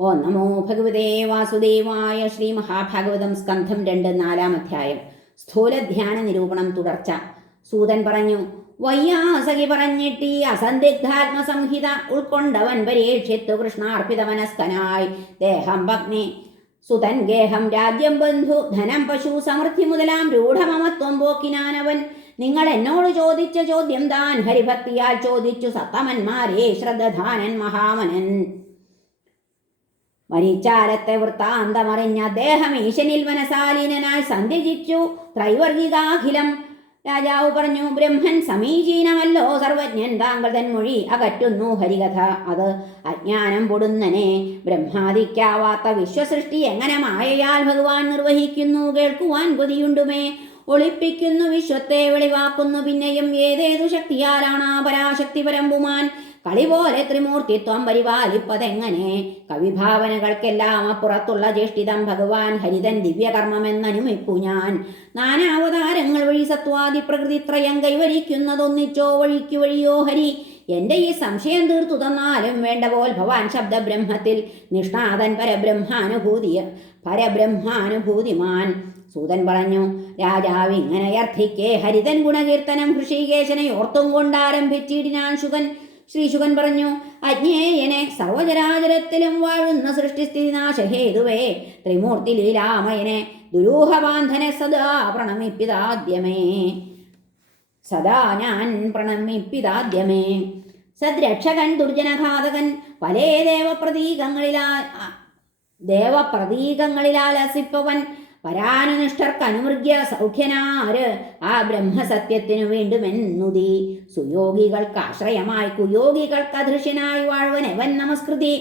ഓ നമോ ഭഗവതേ വാസുദേവായ ശ്രീ മഹാഭാഗവതം സ്കന്ധം രണ്ട് നാലാം അധ്യായം. സ്ഥൂലധ്യാന നിരൂപണം തുടർച്ച. സൂതൻ പറഞ്ഞു വയ്യാസകി പറഞ്ഞിട്ടി അസന്ദിഗ്ധാത്മസംഹിത ഉൾക്കൊണ്ടവൻ പരീക്ഷിത്തു കൃഷ്ണാർപ്പിതമനസ്കനായി. ദേഹം ഭഗ്നി. സുതൻ ഗേഹം രാജ്യം ബന്ധു. ധനം പശു സമൃദ്ധി മുതലാം രൂഢമമത്വം പോക്കിനാനവൻ. നിങ്ങൾ എന്നോട് ചോദിച്ച ചോദ്യം താൻ ഹരിഭക്തിയാൽ ചോദിച്ചു. സത്തമന്മാരെ ശ്രദ്ധധാനൻ മഹാമനൻ. മരിച്ചാലത്തെ വൃത്താന്തമറിഞ്ഞ അദ്ദേഹം ഈശനിൽ മനസാലീനനായി സന്ധ്യജിച്ചു ത്രൈവർഗികാഖിലം. രാജാവ് പറഞ്ഞു ബ്രഹ്മൻ സമീചീനമല്ലോ സർവജ്ഞൻ താങ്കൾ തൻ മൊഴി അകറ്റുന്നു ഹരികഥ. അത് അജ്ഞാനം പൊടുന്നനെ ബ്രഹ്മാദിക്കാവാത്ത വിശ്വസൃഷ്ടി എങ്ങനെ മായയാൽ ഭഗവാൻ നിർവഹിക്കുന്നു കേൾക്കുവാൻ കൊതിയുണ്ടുമേ. ഒളിപ്പിക്കുന്നു വിശ്വത്തെ വെളിവാക്കുന്നു പിന്നെയും ഏതേതു ശക്തിയാലാണ് പരാശക്തി പരമ്പുമാൻ. കളി പോലെ ത്രിമൂർത്തിത്വം പരിപാലിപ്പതെങ്ങനെ? കവിഭാവനകൾക്കെല്ലാം അപ്പുറത്തുള്ള ജ്യേഷ്ഠിതം ഭഗവാൻ ഹരിതൻ ദിവ്യകർമ്മമെന്നനുമിപ്പു ഞാൻ. നാനാവതാരങ്ങൾ വഴി സത്വാദി പ്രകൃതി ത്രയം കൈവരിക്കുന്നതൊന്നിച്ചോ വഴിക്കു വഴിയോ ഹരി. എന്റെ ഈ സംശയം തീർത്തു തന്നാലും വേണ്ട പോൽ ഭവാൻ ശബ്ദബ്രഹ്മത്തിൽ നിഷ്ണാതൻ പരബ്രഹ്മാനുഭൂതിയ പരബ്രഹ്മാനുഭൂതിമാൻ. സൂതൻ പറഞ്ഞു രാജാവ് ഇങ്ങനെ അർത്ഥിക്കേ ഹരിതൻ ഗുണകീർത്തനം ഹൃഷികേശനെ ഓർത്തും കൊണ്ടാരംഭിച്ചിടിനാൻ ശുകൻ ശ്രീശുകൻ പറഞ്ഞു അജ്ഞേയനെ സർവചരാചരത്തിലും വാഴുന്ന സൃഷ്ടിസ്ഥിതി നാശഹേതുവേ ത്രിമൂർത്തി ലീലാമയനെ ദുരൂഹബാന്ധനെ സദാ പ്രണമിപ്പിതാദ്യമേ. സദാ ഞാൻ പ്രണമിപ്പിതാദ്യമേ. സദ്രക്ഷകൻ ദുർജനഘാതകൻ പലേ ദേവപ്രതീകങ്ങളിലാ ദേവപ്രതീകങ്ങളിലാൽ അസിപ്പവൻ പരാനുനിഷ്ഠർക്ക് അനുമൃഗ്യ സൗഖ്യനാര് ആ ബ്രഹ്മസത്യത്തിനു വേണ്ടുമെന്നുതി. സുയോഗികൾക്ക് ആശ്രയമായി കുയോഗികൾക്ക് അധൃഷ്യനായി വാഴുവൻ എവൻ നമസ്കൃതി.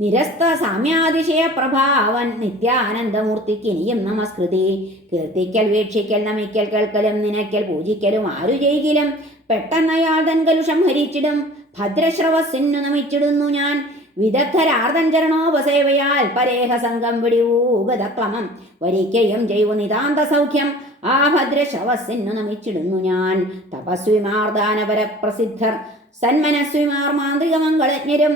നിരസ്ത സാമ്യാതിശയ പ്രഭാവൻ നിത്യാനന്ദമൂർത്തിക്ക് ഇനിയും നമസ്കൃതി. കീർത്തിക്കൽ വീക്ഷിക്കൽ നമിക്കൽ കേൾക്കലും നിനയ്ക്കൽ പൂജിക്കലും ആരു ചെയ്കിലും പെട്ടെന്നയാൾ തൻ കലുഷം ഹരിച്ചിടും ഭദ്രശ്രവസിന്നു നമിച്ചിടുന്നു ഞാൻ. വിദഗ്ധരാർദ്ധൻ ചരണോപസേവയാൽ പരേഹ സംഘം വിടിവൂഗതക്രമം വരിക്കയും ജൈവ നിതാന്ത സൗഖ്യം ആ ഭദ്രശവസിന്നു നമിച്ചിടുന്നു ഞാൻ. തപസ്വിമാർദാനപര പ്രസിദ്ധർ സന്മനസ്വിമാർ മാന്ത്രിക മംഗളജ്ഞരും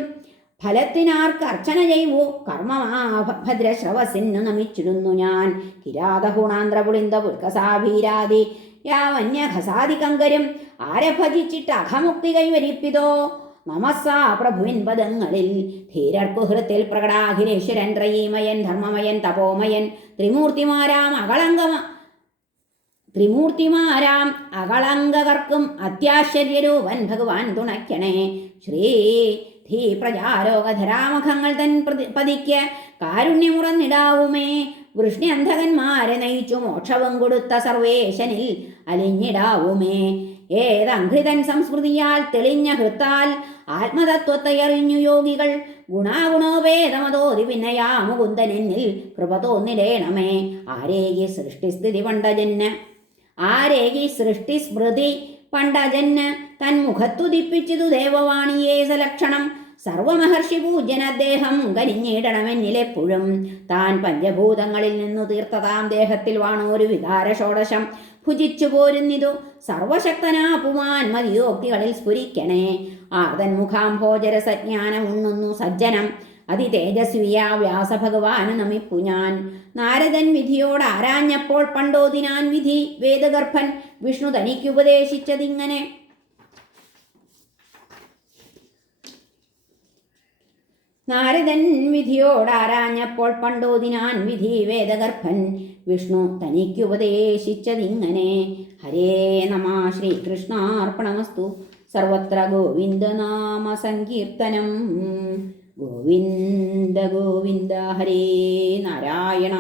ഫലത്തിനാർക്ക് അർച്ചന ചെയ്വു. കർമ്മമാ ഭദ്രശ്രവസിന്നു നമിച്ചിടുന്നു ഞാൻ. കിരാതഹുണാന്ത്രപുളിന്ത പുൽക്കസാഭീരാതി യാവന്യഹസാദി കങ്കരും ആരെ ഭജിച്ചിട്ട് അഹമുക്തി കൈവരിപ്പിതോ? നമസ്സാ പ്രഭുവിൻ പദങ്ങളിൽ. ധീരർക്കുഹൃത്തിൽ പ്രകടാഖിലേശ്വരൻ ത്രയീമയൻ ധർമ്മമയൻ തപോമയൻ ത്രിമൂർത്തിമാരാം അകളങ്കമ ത്രിമൂർത്തിമാരാം അകളങ്കകർക്കും അത്യാശ്ചര്യരൂപൻ ഭഗവാൻ തുണയ്ക്കണേ. ശ്രീ ധീ പ്രജാരോഗധരാമുഖങ്ങൾ തൻ പതിക്ക് കാരുണ്യമുറന്നിടാവുമേ. വൃഷ്ണി അന്ധകന്മാരെ നയിച്ചു മോക്ഷവും കൊടുത്ത സർവേശനിൽ അലിഞ്ഞിടാവുമേ. ഏതംഘൃതൻ സംസ്കൃതിയാൽ തെളിഞ്ഞ ഹൃത്താൽ ആത്മതത്വത്തെ അറിഞ്ഞു യോഗികൾ. ഗുണാഗുണോപേതമതോതി പിന്നയാ മുകുന്ദനെന്നിൽ കൃപ തോന്നിടേണമേ. ആരേകി സൃഷ്ടിസ്ഥിതി പണ്ടജന് ആരേകി സൃഷ്ടി സ്മൃതി പണ്ടജന് തൻ മുഖത്തുദിപ്പിച്ചതു ദേവവാണിയേ സലക്ഷണം സർവമഹർഷി പൂജന അദ്ദേഹം കനിഞ്ഞിടണമെന്നിലെപ്പോഴും താൻ പഞ്ചഭൂതങ്ങളിൽ നിന്നു തീർത്തതാം ദേഹത്തിൽ വാണോരു വികാര ഷോഡശം ഭുജിച്ചു പോരുന്നിതു സർവശക്തനാ സർവശക്തനാപുമാൻ മതിയോക്തികളിൽ സ്ഫുരിക്കണേ. ആർദൻ മുഖാംഭോജര സജ്ഞാനം ഉണ്ണുന്നു സജ്ജനം. അതി തേജസ്വിയ വ്യാസഭഗവാന് നമിപ്പു ഞാൻ. നാരദൻ വിധിയോട് ആരാഞ്ഞപ്പോൾ പണ്ടോതിനാൻ വിധി. വേദഗർഭൻ വിഷ്ണു തനിക്കുപദേശിച്ചതിങ്ങനെ നാരദൻ വിധിയോടാരാഞ്ഞപ്പോൾ പണ്ടോതിനാൻ വിധി വേദഗർഭൻ. വിഷ്ണു തനിക്കുപദേശിച്ചതിങ്ങനെ ഹരേ നമ ശ്രീകൃഷ്ണാർപ്പണമസ്തു. സർവത്ര ഗോവിന്ദനാമ സങ്കീർത്തനം ഗോവിന്ദ ഗോവിന്ദ ഹരേ നാരായണ.